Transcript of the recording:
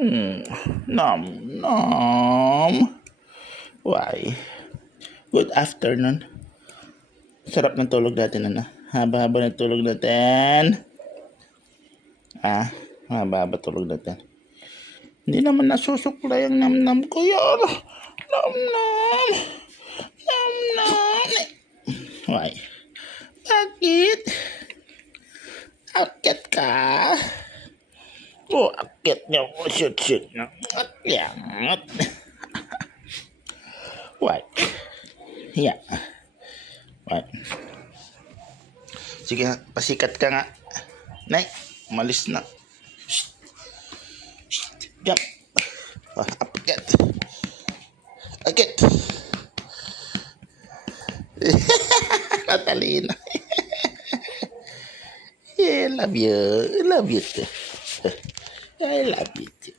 Hmm. Nom, nom. Why? Good afternoon. Sarap ng tulog natin, ano? Haba-haba ng tulog natin. Haba-haba tulog natin. Hindi naman nasusuklay ang nam-nam ko yun. Nam-nam. Nam-nam. Why? Bakit? Akit ka? Akit niyo. Shoot niyo. Akit. Why? Yeah. Why? Sige, pasikat ka nga. Nay, umalis na. Jump. Akit. Akit. Natalina. I love you. I love you too. I love you too.